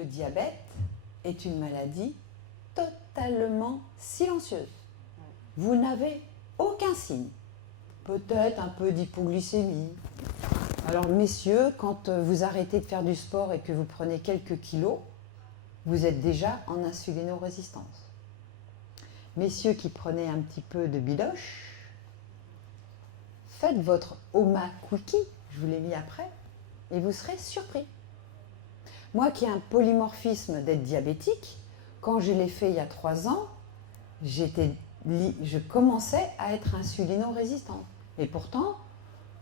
le diabète est une maladie totalement silencieuse. Vous n'avez aucun signe. Peut-être un peu d'hypoglycémie. Alors messieurs, quand vous arrêtez de faire du sport et que vous prenez quelques kilos, vous êtes déjà en insulinorésistance. Messieurs qui prenez un petit peu de biloche, faites votre Oma Quickie, je vous l'ai mis après, et vous serez surpris. Moi qui ai un polymorphisme d'être diabétique, quand je l'ai fait il y a 3 ans, je commençais à être insulino-résistante. Et pourtant,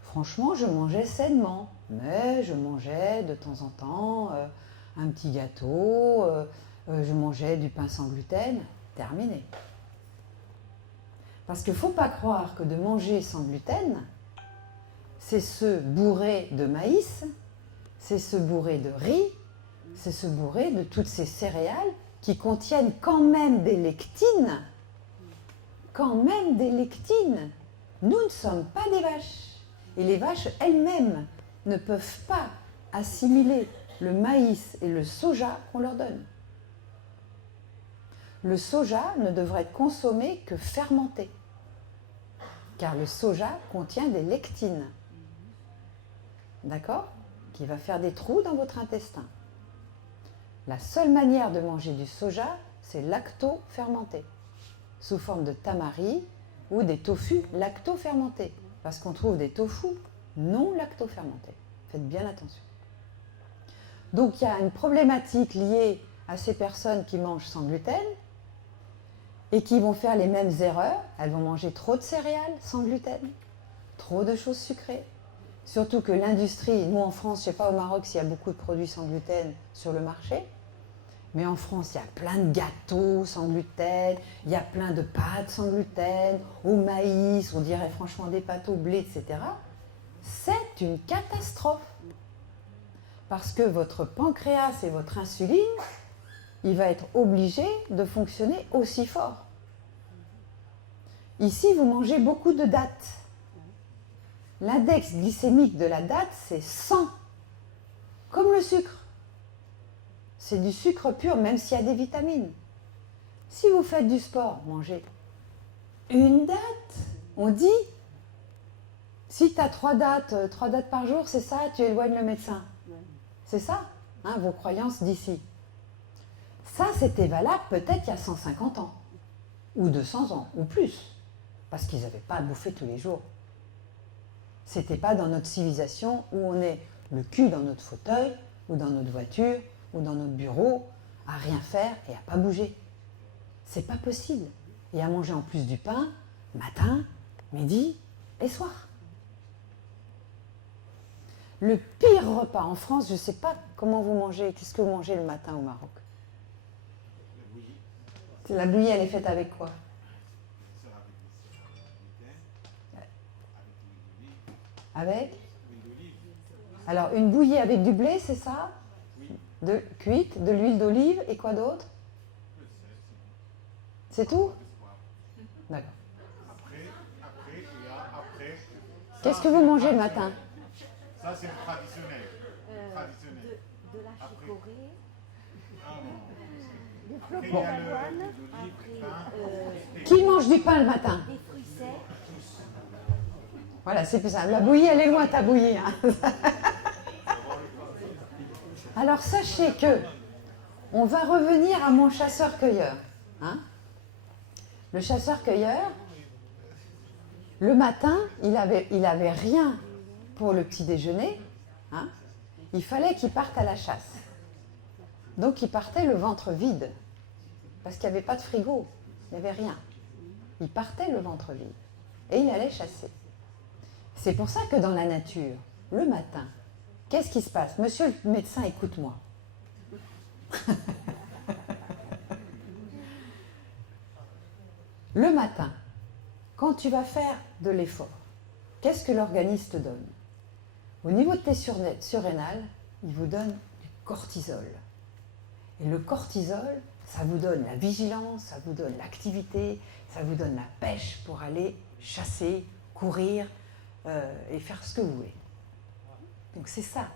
franchement, je mangeais sainement. Mais je mangeais de temps en temps un petit gâteau, je mangeais du pain sans gluten, terminé. Parce qu'il ne faut pas croire que de manger sans gluten, c'est se bourrer de maïs, c'est se bourrer de riz, c'est se bourrer de toutes ces céréales qui contiennent quand même des lectines. Quand même des lectines. Nous ne sommes pas des vaches. Et les vaches elles-mêmes ne peuvent pas assimiler le maïs et le soja qu'on leur donne. Le soja ne devrait être consommé que fermenté, car le soja contient des lectines, d'accord, qui va faire des trous dans votre intestin. La seule manière de manger du soja, c'est lacto-fermenté, sous forme de tamari ou des tofu lacto-fermentés, parce qu'on trouve des tofu non lacto-fermentés. Faites bien attention. Donc il y a une problématique liée à ces personnes qui mangent sans gluten et qui vont faire les mêmes erreurs. Elles vont manger trop de céréales sans gluten, trop de choses sucrées. Surtout que l'industrie, nous en France, je ne sais pas au Maroc s'il y a beaucoup de produits sans gluten sur le marché, mais en France, il y a plein de gâteaux sans gluten, il y a plein de pâtes sans gluten, au maïs, on dirait franchement des pâtes au blé, etc. C'est une catastrophe. Parce que votre pancréas et votre insuline, il va être obligé de fonctionner aussi fort. Ici, vous mangez beaucoup de dattes. L'index glycémique de la date, c'est 100. Comme le sucre. C'est du sucre pur, même s'il y a des vitamines. Si vous faites du sport, mangez une date. On dit, si tu as 3 dates par jour, c'est ça, tu éloignes le médecin. C'est ça, hein, vos croyances d'ici. Ça, c'était valable peut-être il y a 150 ans, ou 200 ans, ou plus, parce qu'ils n'avaient pas à bouffer tous les jours. C'était pas dans notre civilisation où on est le cul dans notre fauteuil, ou dans notre voiture, ou dans notre bureau, à rien faire et à pas bouger. C'est pas possible. Et à manger en plus du pain, matin, midi et soir. Le pire repas en France, je ne sais pas comment vous mangez, qu'est-ce que vous mangez le matin au Maroc? La bouillie. La bouillie, elle est faite avec quoi? Avec? Alors, une bouillie avec du blé, c'est ça? Oui. Cuite, de l'huile d'olive et quoi d'autre? C'est tout? D'accord. Après. Qu'est-ce que vous mangez le matin? Ça, c'est traditionnel. De la chicorée, Ah, du flocon d'avoine, après Qui mange du pain le matin? des fruits secs. Voilà, c'est plus ça. La bouillie, elle est loin, ta bouillie. Hein. Alors, sachez que on va revenir à mon chasseur-cueilleur. Hein. Le chasseur-cueilleur, le matin, il avait rien pour le petit déjeuner. Hein. Il fallait qu'il parte à la chasse. Donc, il partait le ventre vide. Parce qu'il n'y avait pas de frigo. Il n'y avait rien. Il partait le ventre vide. Et il allait chasser. C'est pour ça que dans la nature, le matin, qu'est-ce qui se passe? Monsieur le médecin, écoute-moi. Le matin, quand tu vas faire de l'effort, qu'est-ce que l'organisme te donne? Au niveau de tes surrénales, il vous donne du cortisol. Et le cortisol, ça vous donne la vigilance, ça vous donne l'activité, ça vous donne la pêche pour aller chasser, courir et faire ce que vous voulez. Donc c'est ça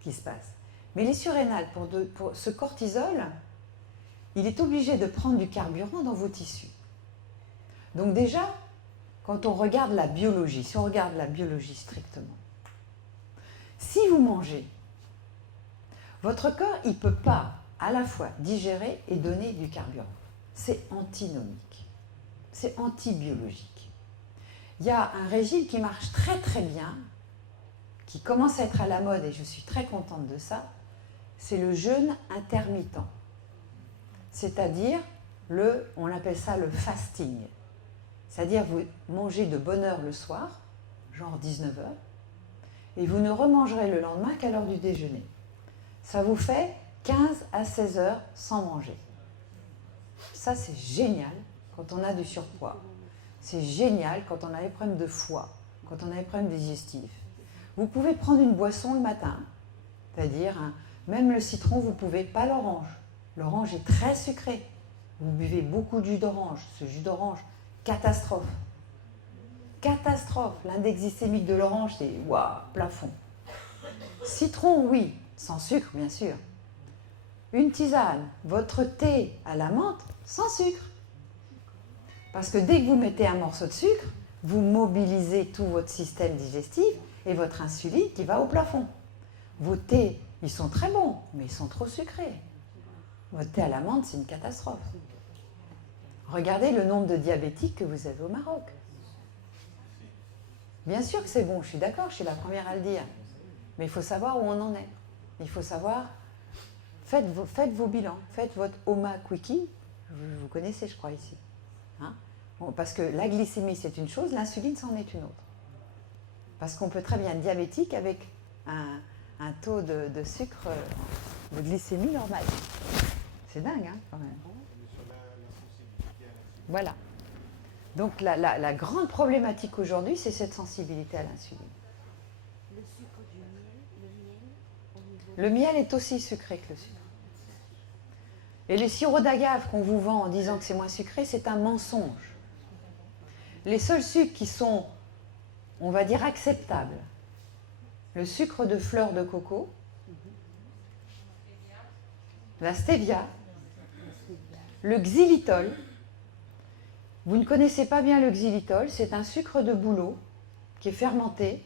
qui se passe. Mais les surrénales, pour ce cortisol, il est obligé de prendre du carburant dans vos tissus. Donc déjà, quand on regarde la biologie, si on regarde la biologie strictement, si vous mangez, votre corps, il ne peut pas à la fois digérer et donner du carburant. C'est antinomique, c'est antibiologique. Il y a un régime qui marche très très bien, qui commence à être à la mode et je suis très contente de ça, c'est le jeûne intermittent. C'est-à-dire, on appelle ça le fasting. C'est-à-dire, vous mangez de bonne heure le soir, genre 19h, et vous ne remangerez le lendemain qu'à l'heure du déjeuner. Ça vous fait 15 à 16 heures sans manger. Ça, c'est génial quand on a du surpoids. C'est génial quand on a des problèmes de foie, quand on a des problèmes digestifs. Vous pouvez prendre une boisson le matin, c'est-à-dire, même le citron, vous ne pouvez pas l'orange. L'orange est très sucré. Vous buvez beaucoup de jus d'orange. Ce jus d'orange, catastrophe. Catastrophe. L'index glycémique de l'orange, c'est waouh, plafond. Citron, oui, sans sucre, bien sûr. Une tisane, votre thé à la menthe, sans sucre. Parce que dès que vous mettez un morceau de sucre, vous mobilisez tout votre système digestif et votre insuline qui va au plafond. Vos thés, ils sont très bons, mais ils sont trop sucrés. Votre thé à la menthe, c'est une catastrophe. Regardez le nombre de diabétiques que vous avez au Maroc. Bien sûr que c'est bon, je suis d'accord, je suis la première à le dire. Mais il faut savoir où on en est. Il faut savoir, faites vos bilans, faites votre OMA Quickie, vous connaissez je crois ici. Hein? Bon, parce que la glycémie c'est une chose, l'insuline c'en est une autre. Parce qu'on peut très bien être diabétique avec un taux de sucre, de glycémie normale. C'est dingue hein, quand même. Voilà. Donc la grande problématique aujourd'hui, c'est cette sensibilité à l'insuline. Le sucre du miel, au niveau Le miel est aussi sucré que le sucre. Et les sirops d'agave qu'on vous vend en disant que c'est moins sucré, c'est un mensonge. Les seuls sucres qui sont, on va dire, acceptables, le sucre de fleur de coco, la stevia, le xylitol. Vous ne connaissez pas bien le xylitol, c'est un sucre de bouleau qui est fermenté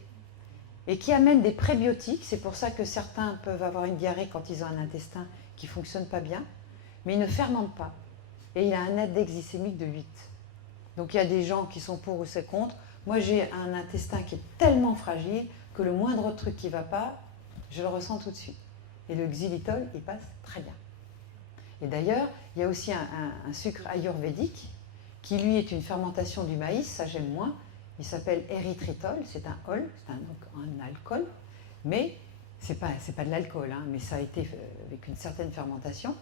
et qui amène des prébiotiques. C'est pour ça que certains peuvent avoir une diarrhée quand ils ont un intestin qui ne fonctionne pas bien, mais il ne fermente pas. Et il a un index glycémique de 8. Donc il y a des gens qui sont pour ou c'est contre. Moi j'ai un intestin qui est tellement fragile que le moindre truc qui ne va pas, je le ressens tout de suite. Et le xylitol, il passe très bien. Et d'ailleurs, il y a aussi un sucre ayurvédique qui lui est une fermentation du maïs, ça j'aime moins. Il s'appelle érythritol, c'est un ol, c'est un alcool, mais c'est pas de l'alcool, hein, mais ça a été avec une certaine fermentation.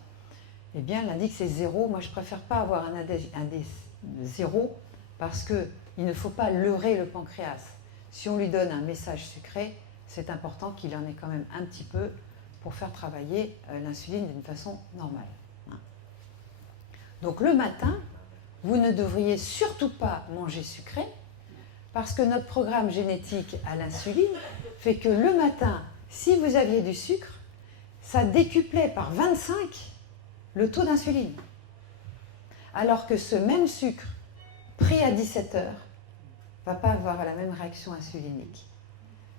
Eh bien, l'indice c'est 0. Moi, je préfère pas avoir un indice de 0 parce qu'il ne faut pas leurrer le pancréas. Si on lui donne un message sucré, c'est important qu'il en ait quand même un petit peu pour faire travailler l'insuline d'une façon normale. Hein. Donc le matin, vous ne devriez surtout pas manger sucré parce que notre programme génétique à l'insuline fait que le matin, si vous aviez du sucre, ça décuplait par 25 le taux d'insuline. Alors que ce même sucre pris à 17 heures ne va pas avoir la même réaction insulinique.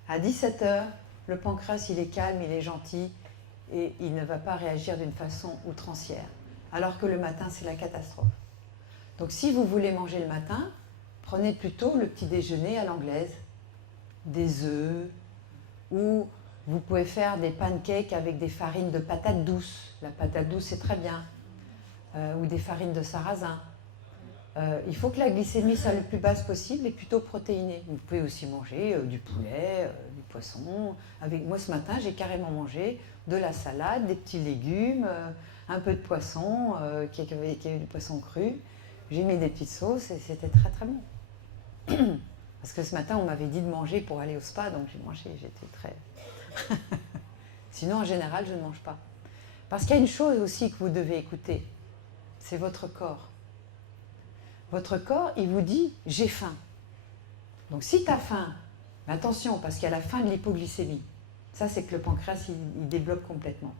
À 17 heures, le pancréas il est calme, il est gentil et il ne va pas réagir d'une façon outrancière. Alors que le matin, c'est la catastrophe. Donc si vous voulez manger le matin, prenez plutôt le petit déjeuner à l'anglaise, des œufs, ou vous pouvez faire des pancakes avec des farines de patates douces. La patate douce, c'est très bien. Ou des farines de sarrasin. Il faut que la glycémie soit le plus basse possible et plutôt protéinée. Vous pouvez aussi manger du poulet, du poisson. Moi, ce matin, j'ai carrément mangé de la salade, des petits légumes, un peu de poisson, qui avait du poisson cru. J'ai mis des petites sauces et c'était très très bon. Parce que ce matin, on m'avait dit de manger pour aller au spa, donc j'ai mangé, j'étais très... Sinon, en général, je ne mange pas. Parce qu'il y a une chose aussi que vous devez écouter, c'est votre corps. Votre corps, il vous dit « j'ai faim ». Donc si tu as faim, attention, parce qu'il y a la fin de l'hypoglycémie. Ça, c'est que le pancréas, il débloque complètement.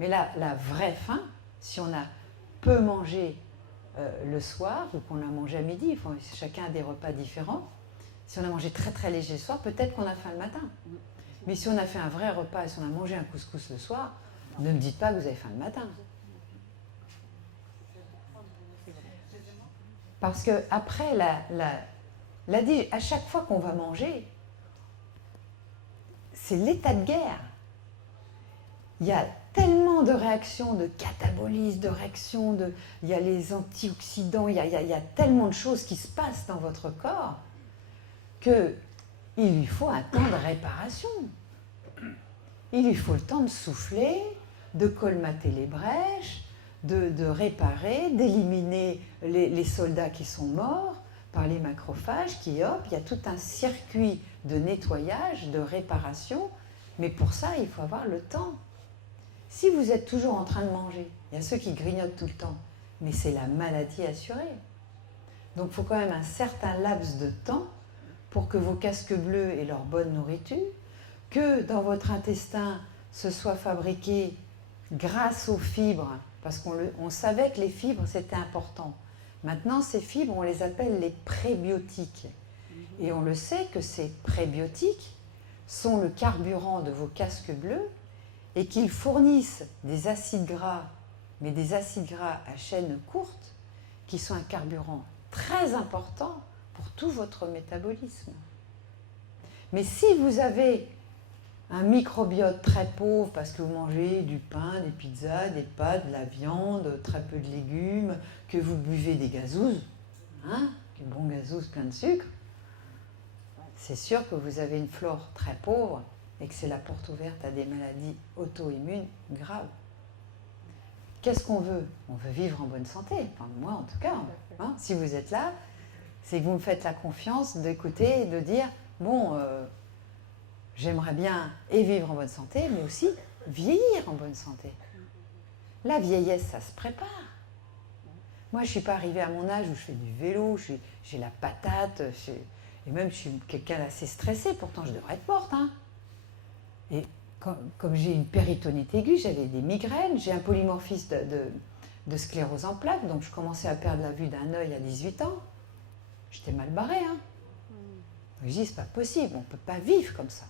Mais là, la vraie faim, si on a peu mangé le soir ou qu'on a mangé à midi, chacun a des repas différents. Si on a mangé très très léger le soir, peut-être qu'on a faim le matin. Mais si on a fait un vrai repas et si on a mangé un couscous le soir, ne me dites pas que vous avez faim le matin. Parce que après, à chaque fois qu'on va manger, c'est l'état de guerre. Il y a tellement de réactions, de catabolisme, de réactions, il y a les antioxydants, il y a tellement de choses qui se passent dans votre corps qu'il lui faut un temps de réparation. Il lui faut le temps de souffler, de colmater les brèches, de réparer, d'éliminer les soldats qui sont morts par les macrophages qui, hop, il y a tout un circuit de nettoyage, de réparation, mais pour ça, il faut avoir le temps. Si vous êtes toujours en train de manger, il y a ceux qui grignotent tout le temps, mais c'est la maladie assurée. Donc il faut quand même un certain laps de temps pour que vos casques bleus aient leur bonne nourriture, que dans votre intestin, ce soit fabriqué grâce aux fibres, parce qu'on savait que les fibres, c'était important. Maintenant, ces fibres, on les appelle les prébiotiques. Et on le sait que ces prébiotiques sont le carburant de vos casques bleus et qu'ils fournissent des acides gras, mais des acides gras à chaîne courte, qui sont un carburant très important pour tout votre métabolisme. Mais si vous avez un microbiote très pauvre parce que vous mangez du pain, des pizzas, des pâtes, de la viande, très peu de légumes, que vous buvez des gazouses, des bons gazouses plein de sucre, c'est sûr que vous avez une flore très pauvre et que c'est la porte ouverte à des maladies auto-immunes graves. Qu'est-ce qu'on veut? On veut vivre en bonne santé, enfin moi en tout cas. Si vous êtes là, c'est que vous me faites la confiance d'écouter et de dire, bon, j'aimerais bien et vivre en bonne santé, mais aussi vieillir en bonne santé. La vieillesse, ça se prépare. Moi, je ne suis pas arrivée à mon âge où je fais du vélo, j'ai la patate, et même je suis quelqu'un d'assez stressé, pourtant je devrais être morte. Et comme j'ai une péritonite aiguë, j'avais des migraines, j'ai un polymorphisme de sclérose en plaques, donc je commençais à perdre la vue d'un œil à 18 ans. J'étais mal barrée. Je dis, c'est pas possible, on ne peut pas vivre comme ça.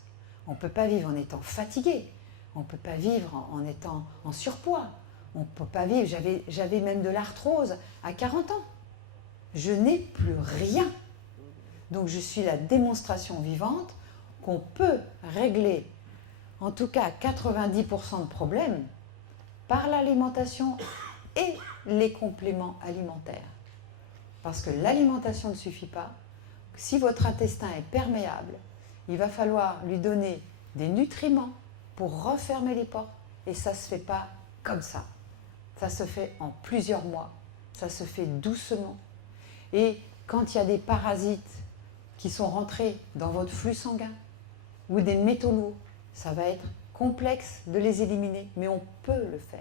On ne peut pas vivre en étant fatigué. On ne peut pas vivre en étant en surpoids. On ne peut pas vivre, j'avais même de l'arthrose à 40 ans. Je n'ai plus rien. Donc je suis la démonstration vivante qu'on peut régler, en tout cas 90% de problèmes, par l'alimentation et les compléments alimentaires. Parce que l'alimentation ne suffit pas. Si votre intestin est perméable, il va falloir lui donner des nutriments pour refermer les portes. Et ça ne se fait pas comme ça. Ça se fait en plusieurs mois. Ça se fait doucement. Et quand il y a des parasites qui sont rentrés dans votre flux sanguin ou des métaux lourds, ça va être complexe de les éliminer, mais on peut le faire.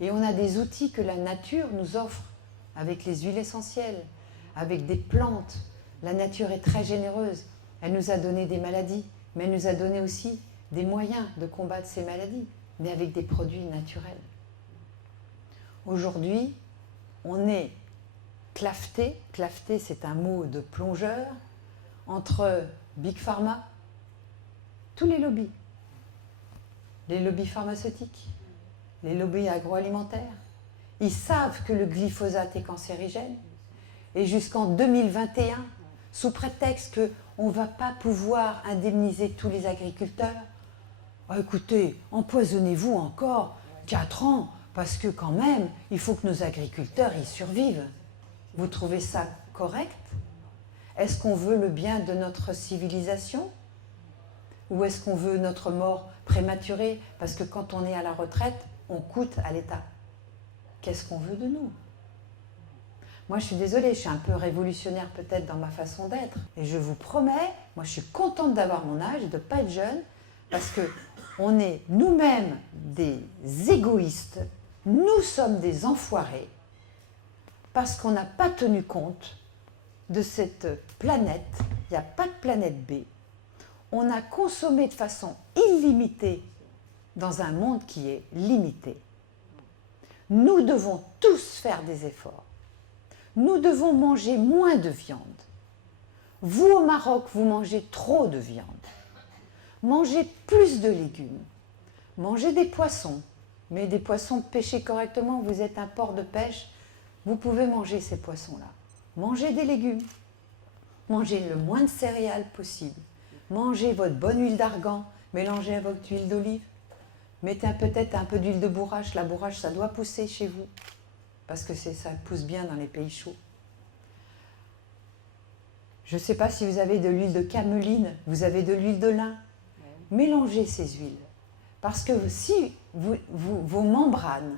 Et on a des outils que la nature nous offre avec les huiles essentielles, avec des plantes. La nature est très généreuse. Elle nous a donné des maladies, mais elle nous a donné aussi des moyens de combattre ces maladies, mais avec des produits naturels. Aujourd'hui, on est claveté, c'est un mot de plongeur, entre Big Pharma, tous les lobbies pharmaceutiques, les lobbies agroalimentaires. Ils savent que le glyphosate est cancérigène. Et jusqu'en 2021, sous prétexte qu'on ne va pas pouvoir indemniser tous les agriculteurs, écoutez, empoisonnez-vous encore 4 ans, parce que quand même, il faut que nos agriculteurs y survivent. Vous trouvez ça correct? Est-ce qu'on veut le bien de notre civilisation? Ou est-ce qu'on veut notre mort prématurée? Parce que quand on est à la retraite, on coûte à l'État. Qu'est-ce qu'on veut de nous? Moi, je suis désolée, je suis un peu révolutionnaire peut-être dans ma façon d'être. Et je vous promets, moi, je suis contente d'avoir mon âge et de ne pas être jeune, parce qu'on est nous-mêmes des égoïstes, nous sommes des enfoirés, parce qu'on n'a pas tenu compte de cette planète. Il n'y a pas de planète B. on a consommé de façon illimitée dans un monde qui est limité. Nous devons tous faire des efforts. Nous devons manger moins de viande. Vous, au Maroc, vous mangez trop de viande. Mangez plus de légumes. Mangez des poissons. Mais des poissons pêchés correctement, vous êtes un port de pêche, vous pouvez manger ces poissons-là. Mangez des légumes. Mangez le moins de céréales possible. Mangez votre bonne huile d'argan, mélangez avec votre huile d'olive. Mettez peut-être un peu d'huile de bourrache. La bourrache, ça doit pousser chez vous, parce que ça pousse bien dans les pays chauds. Je ne sais pas si vous avez de l'huile de cameline, vous avez de l'huile de lin. Mélangez ces huiles. Parce que si vos membranes,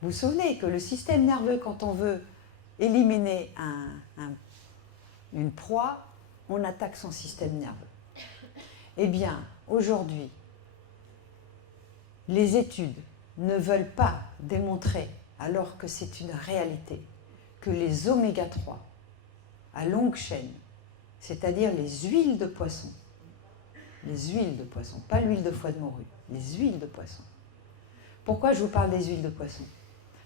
vous vous souvenez que le système nerveux, quand on veut éliminer une proie, on attaque son système nerveux. Eh bien, aujourd'hui, les études ne veulent pas démontrer, alors que c'est une réalité, que les oméga 3, à longue chaîne, c'est-à-dire les huiles de poisson, pas l'huile de foie de morue, les huiles de poisson. Pourquoi je vous parle des huiles de poisson?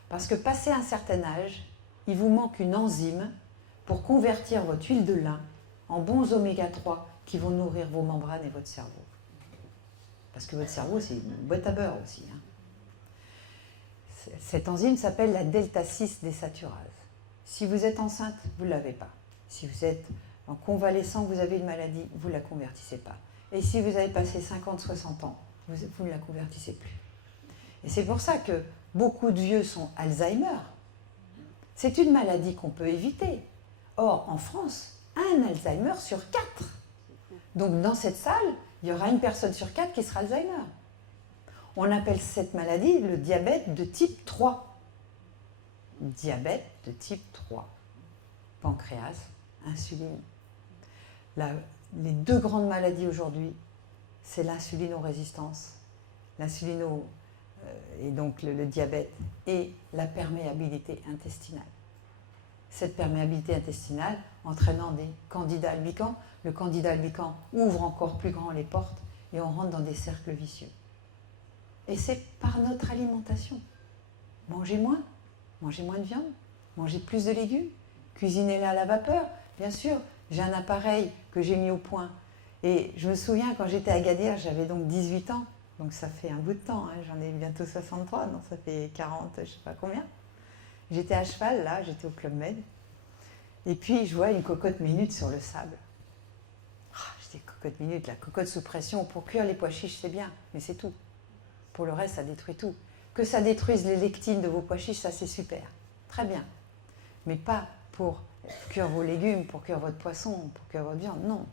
Parce que passé un certain âge, il vous manque une enzyme pour convertir votre huile de lin en bons oméga 3 qui vont nourrir vos membranes et votre cerveau. Parce que votre cerveau, c'est une boîte à beurre aussi. Cette enzyme s'appelle la delta-6 désaturase. Si vous êtes enceinte, vous ne l'avez pas. Si vous êtes en convalescent, vous avez une maladie, vous ne la convertissez pas. Et si vous avez passé 50-60 ans, vous ne la convertissez plus. Et c'est pour ça que beaucoup de vieux sont Alzheimer. C'est une maladie qu'on peut éviter. Or, en France, un Alzheimer sur 4. Donc, dans cette salle, il y aura une personne sur 4 qui sera Alzheimer. On appelle cette maladie le diabète de type 3. Diabète de type 3. Pancréas, insuline. Les deux grandes maladies aujourd'hui, c'est l'insulinorésistance, et donc le diabète, et la perméabilité intestinale. Cette perméabilité intestinale entraînant des candidats albicans. Le candidat albicans ouvre encore plus grand les portes et on rentre dans des cercles vicieux. Et c'est par notre alimentation. Mangez moins de viande, mangez plus de légumes, cuisinez-la à la vapeur. Bien sûr, j'ai un appareil que j'ai mis au point. Et je me souviens, quand j'étais à Gadir, j'avais donc 18 ans, donc ça fait un bout de temps, j'en ai bientôt 63, donc ça fait 40, je ne sais pas combien. J'étais à cheval, là, j'étais au Club Med. Et puis, je vois une cocotte minute sur le sable. Je dis, cocotte minute, la cocotte sous pression, pour cuire les pois chiches, c'est bien, mais c'est tout. Pour le reste, ça détruit tout. Que ça détruise les lectines de vos pois chiches, ça c'est super. Très bien. Mais pas pour cuire vos légumes, pour cuire votre poisson, pour cuire votre viande, non.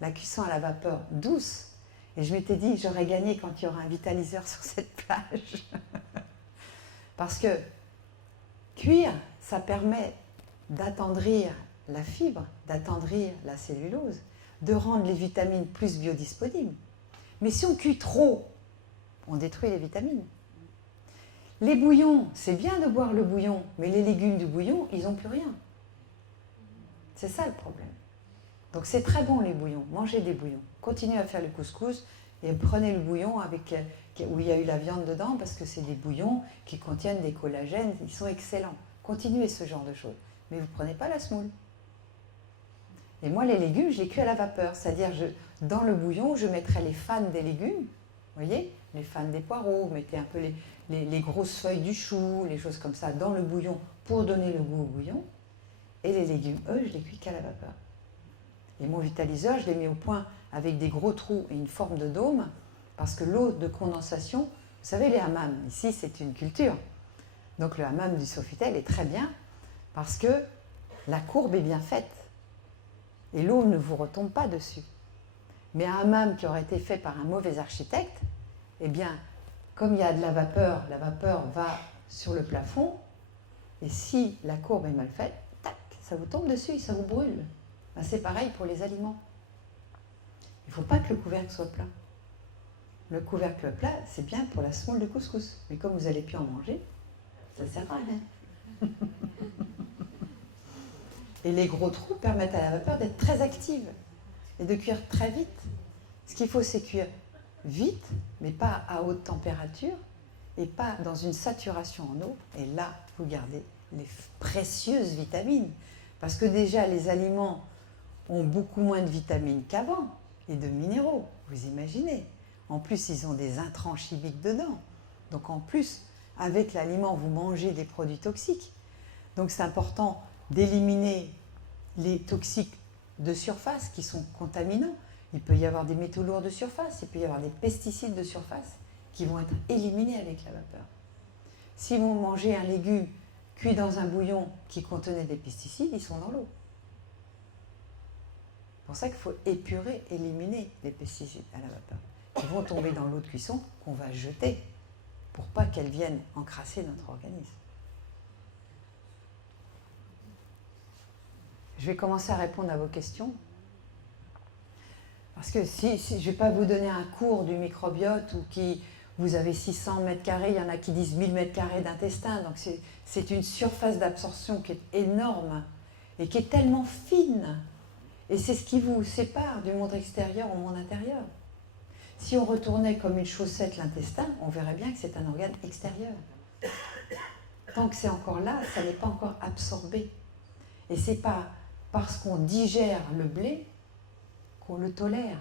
La cuisson à la vapeur douce. Et je m'étais dit, j'aurais gagné quand il y aura un vitaliseur sur cette plage. Parce que cuire, ça permet d'attendrir la fibre, d'attendrir la cellulose, de rendre les vitamines plus biodisponibles. Mais si on cuit trop, on détruit les vitamines. Les bouillons, c'est bien de boire le bouillon, mais les légumes du bouillon, ils n'ont plus rien. C'est ça le problème. Donc c'est très bon les bouillons, mangez des bouillons. Continuez à faire le couscous et prenez le bouillon où il y a eu la viande dedans, parce que c'est des bouillons qui contiennent des collagènes, ils sont excellents. Continuez ce genre de choses. Mais vous ne prenez pas la semoule. Et moi, les légumes, je les cuis à la vapeur. C'est-à-dire, dans le bouillon, je mettrai les fans des légumes, vous voyez, les fans des poireaux, vous mettez un peu les grosses feuilles du chou, les choses comme ça, dans le bouillon pour donner le goût au bouillon. Et les légumes, eux, je les cuis qu'à la vapeur. Et mon vitaliseur, je l'ai mis au point avec des gros trous et une forme de dôme, parce que l'eau de condensation, vous savez, les hammams, ici, c'est une culture. Donc le hammam du Sofitel est très bien, parce que la courbe est bien faite. Et l'eau ne vous retombe pas dessus. Mais un hammam qui aurait été fait par un mauvais architecte, eh bien, comme il y a de la vapeur va sur le plafond, et si la courbe est mal faite, tac, ça vous tombe dessus et ça vous brûle. Ben, c'est pareil pour les aliments. Il ne faut pas que le couvercle soit plat. Le couvercle plat, c'est bien pour la semoule de couscous. Mais comme vous n'allez plus en manger, ça ne sert à rien. Et les gros trous permettent à la vapeur d'être très active et de cuire très vite. Ce qu'il faut, c'est cuire vite, mais pas à haute température et pas dans une saturation en eau. Et là, vous gardez les précieuses vitamines. Parce que déjà, les aliments ont beaucoup moins de vitamines qu'avant et de minéraux, vous imaginez. En plus, ils ont des intrants chimiques dedans. Donc en plus, avec l'aliment, vous mangez des produits toxiques. Donc c'est important d'éliminer les toxiques de surface qui sont contaminants. Il peut y avoir des métaux lourds de surface, il peut y avoir des pesticides de surface qui vont être éliminés avec la vapeur. Si vous mangez un légume cuit dans un bouillon qui contenait des pesticides, ils sont dans l'eau. C'est pour ça qu'il faut épurer, éliminer les pesticides à la vapeur, qui vont tomber dans l'eau de cuisson qu'on va jeter pour pas qu'elles viennent encrasser notre organisme. Je vais commencer à répondre à vos questions. Parce que si je ne vais pas vous donner un cours du microbiote où vous avez 600 mètres carrés, il y en a qui disent 1000 mètres carrés d'intestin. Donc c'est une surface d'absorption qui est énorme et qui est tellement fine. Et c'est ce qui vous sépare du monde extérieur au monde intérieur. Si on retournait comme une chaussette l'intestin, on verrait bien que c'est un organe extérieur. Tant que c'est encore là, ça n'est pas encore absorbé. Et ce n'est pas parce qu'on digère le blé qu'on le tolère.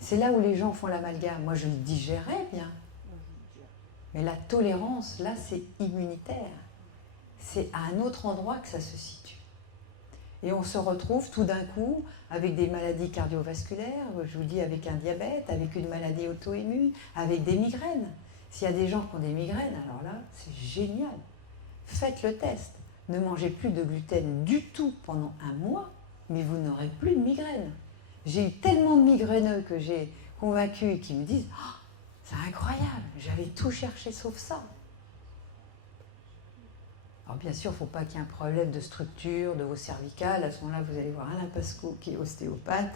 C'est là où les gens font l'amalgame. Moi, je le digérais bien. Mais la tolérance, là, c'est immunitaire. C'est à un autre endroit que ça se situe. Et on se retrouve tout d'un coup avec des maladies cardiovasculaires, je vous dis avec un diabète, avec une maladie auto-immune, avec des migraines. S'il y a des gens qui ont des migraines, alors là, c'est génial. Faites le test. Ne mangez plus de gluten du tout pendant un mois, mais vous n'aurez plus de migraine. J'ai eu tellement de migraineux que j'ai convaincu et qui me disent oh, « c'est incroyable, j'avais tout cherché sauf ça ». Alors bien sûr, il ne faut pas qu'il y ait un problème de structure, de vos cervicales. À ce moment-là, vous allez voir Alain Pasco qui est ostéopathe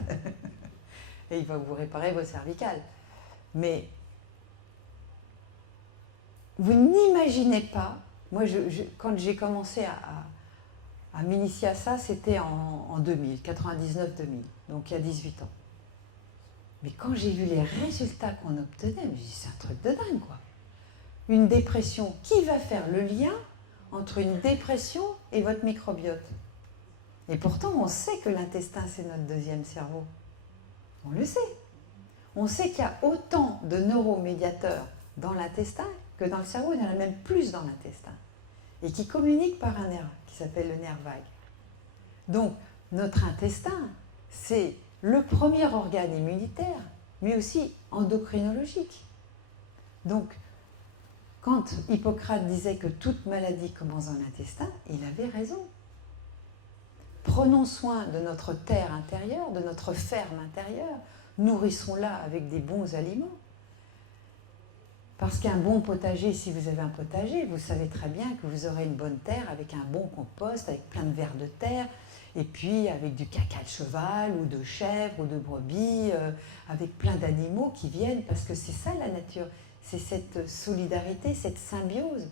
et il va vous réparer vos cervicales. Mais vous n'imaginez pas, moi quand j'ai commencé à m'initier à ça, c'était en 2000, 99-2000, donc il y a 18 ans. Mais quand j'ai vu les résultats qu'on obtenait, je me suis dit, c'est un truc de dingue, quoi. Une dépression, qui va faire le lien entre une dépression et votre microbiote? Et pourtant, on sait que l'intestin, c'est notre deuxième cerveau. On le sait. On sait qu'il y a autant de neuromédiateurs dans l'intestin que dans le cerveau, il y en a même plus dans l'intestin. Et qui communiquent par un nerf qui s'appelle le nerf vague. Donc, notre intestin, c'est le premier organe immunitaire, mais aussi endocrinologique. Donc, quand Hippocrate disait que toute maladie commence dans l'intestin, il avait raison. Prenons soin de notre terre intérieure, de notre ferme intérieure, nourrissons-la avec des bons aliments. Parce qu'un bon potager, si vous avez un potager, vous savez très bien que vous aurez une bonne terre avec un bon compost, avec plein de vers de terre, et puis avec du caca de cheval ou de chèvre ou de brebis, avec plein d'animaux qui viennent, parce que c'est ça la nature, c'est cette solidarité, cette symbiose.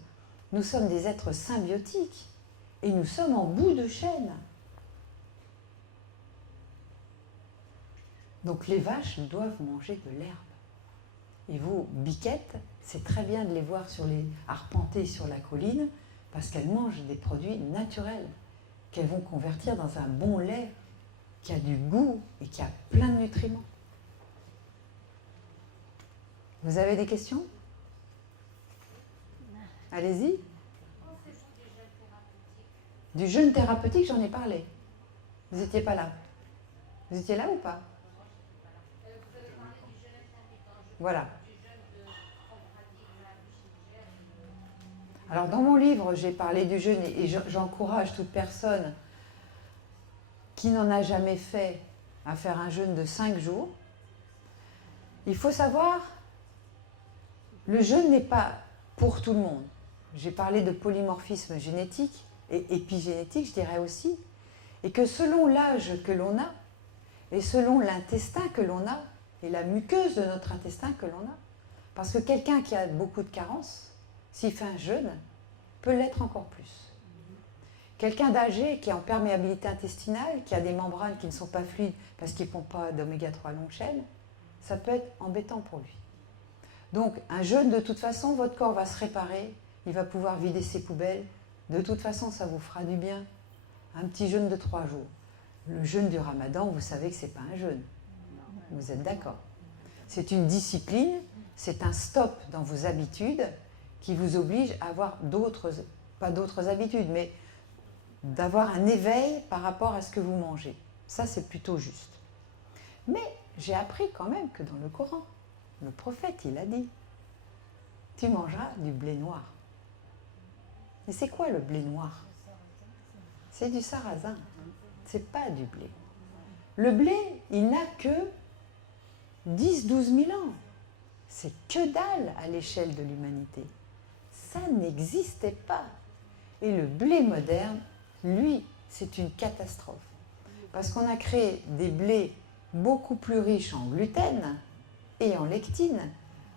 Nous sommes des êtres symbiotiques et nous sommes en bout de chaîne. Donc les vaches doivent manger de l'herbe. Et vos biquettes, c'est très bien de les voir arpenter sur la colline parce qu'elles mangent des produits naturels qu'elles vont convertir dans un bon lait qui a du goût et qui a plein de nutriments. Vous avez des questions? Allez-y. Du jeûne thérapeutique, j'en ai parlé. Vous n'étiez pas là. Vous étiez là ou pas? Voilà. Alors dans mon livre, j'ai parlé du jeûne et j'encourage toute personne qui n'en a jamais fait à faire un jeûne de 5 jours. Il faut savoir, le jeûne n'est pas pour tout le monde. J'ai parlé de polymorphisme génétique et épigénétique, je dirais aussi, et que selon l'âge que l'on a et selon l'intestin que l'on a et la muqueuse de notre intestin que l'on a, parce que quelqu'un qui a beaucoup de carences, s'il fait un jeûne, peut l'être encore plus. Quelqu'un d'âgé qui est en perméabilité intestinale, qui a des membranes qui ne sont pas fluides parce qu'il ne pompe pas d'oméga 3 longue chaîne, ça peut être embêtant pour lui. Donc un jeûne, de toute façon, votre corps va se réparer, il va pouvoir vider ses poubelles. De toute façon, ça vous fera du bien. Un petit jeûne de 3 jours. Le jeûne du Ramadan, vous savez que ce n'est pas un jeûne. Vous êtes d'accord? C'est une discipline, c'est un stop dans vos habitudes qui vous oblige à avoir pas d'autres habitudes, mais d'avoir un éveil par rapport à ce que vous mangez. Ça, c'est plutôt juste. Mais j'ai appris quand même que dans le Coran, le prophète, il a dit, tu mangeras du blé noir. Mais c'est quoi le blé noir? C'est du sarrasin. C'est pas du blé. Le blé, il n'a que 10-12 000 ans. C'est que dalle à l'échelle de l'humanité. Ça n'existait pas. Et le blé moderne, lui, c'est une catastrophe. Parce qu'on a créé des blés beaucoup plus riches en gluten et en lectine.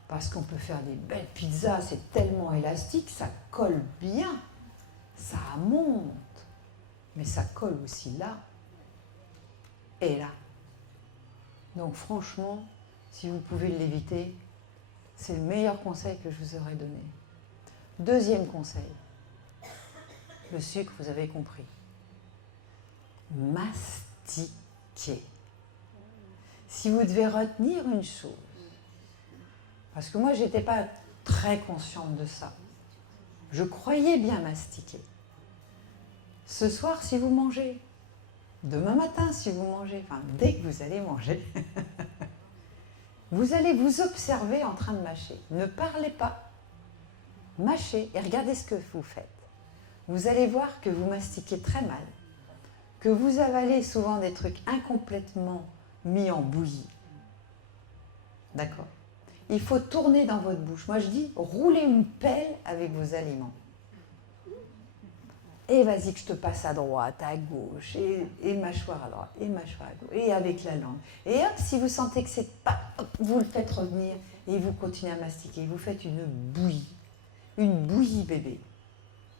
Parce qu'on peut faire des belles pizzas, c'est tellement élastique, ça colle bien. Ça monte. Mais ça colle aussi là et là. Donc franchement, si vous pouvez l'éviter, c'est le meilleur conseil que je vous aurais donné. Deuxième conseil, le sucre, vous avez compris. Mastiquer. Si vous devez retenir une chose, parce que moi, je n'étais pas très consciente de ça. Je croyais bien mastiquer. Ce soir, si vous mangez, demain matin, si vous mangez, enfin, dès que vous allez manger, vous allez vous observer en train de mâcher. Ne parlez pas. Mâchez et regardez ce que vous faites. Vous allez voir que vous mastiquez très mal, que vous avalez souvent des trucs incomplètement mis en bouillie. D'accord? Il faut tourner dans votre bouche. Moi, je dis, roulez une pelle avec vos aliments. Et vas-y que je te passe à droite, à gauche, et mâchoire à droite, et mâchoire à gauche, et avec la langue. Et hop, si vous sentez que c'est pas, hop, vous le faites revenir, et vous continuez à mastiquer. Vous faites une bouillie bébé.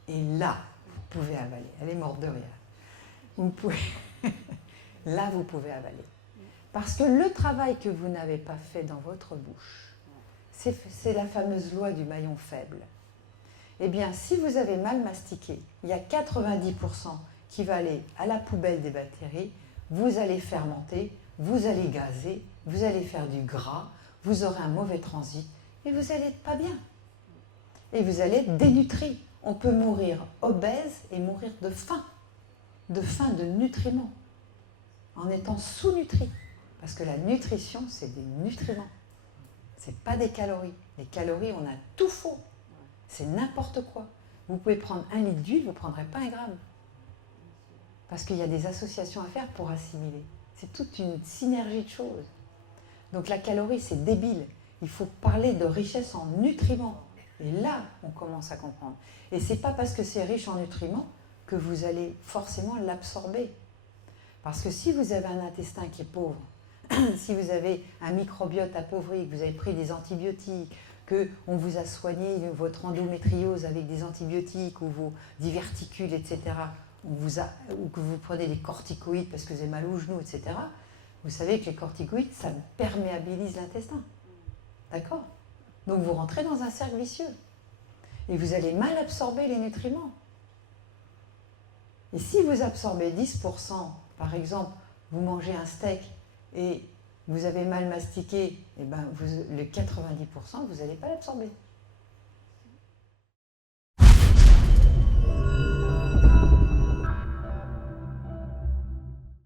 Et là, vous pouvez avaler. Elle est morte de rire. Vous pouvez, là, vous pouvez avaler. Parce que le travail que vous n'avez pas fait dans votre bouche, c'est la fameuse loi du maillon faible. Eh bien, si vous avez mal mastiqué, il y a 90% qui va aller à la poubelle des bactéries, vous allez fermenter, vous allez gazer, vous allez faire du gras, vous aurez un mauvais transit et vous allez être pas bien. Et vous allez être dénutri. On peut mourir obèse et mourir de faim de nutriments, en étant sous-nutri. Parce que la nutrition, c'est des nutriments. Ce n'est pas des calories. Les calories, on a tout faux. C'est n'importe quoi. Vous pouvez prendre 1 litre d'huile, vous ne prendrez pas 1 gramme. Parce qu'il y a des associations à faire pour assimiler. C'est toute une synergie de choses. Donc la calorie, c'est débile. Il faut parler de richesse en nutriments. Et là, on commence à comprendre. Et ce n'est pas parce que c'est riche en nutriments que vous allez forcément l'absorber. Parce que si vous avez un intestin qui est pauvre, si vous avez un microbiote appauvri, que vous avez pris des antibiotiques, qu'on vous a soigné votre endométriose avec des antibiotiques ou vos diverticules, etc., ou que vous prenez des corticoïdes parce que vous avez mal au genou, etc., vous savez que les corticoïdes, ça perméabilise l'intestin. D'accord? Donc vous rentrez dans un cercle vicieux. Et vous allez mal absorber les nutriments. Et si vous absorbez 10%, par exemple, vous mangez un steak et vous avez mal mastiqué, et ben les 90%, vous n'allez pas l'absorber.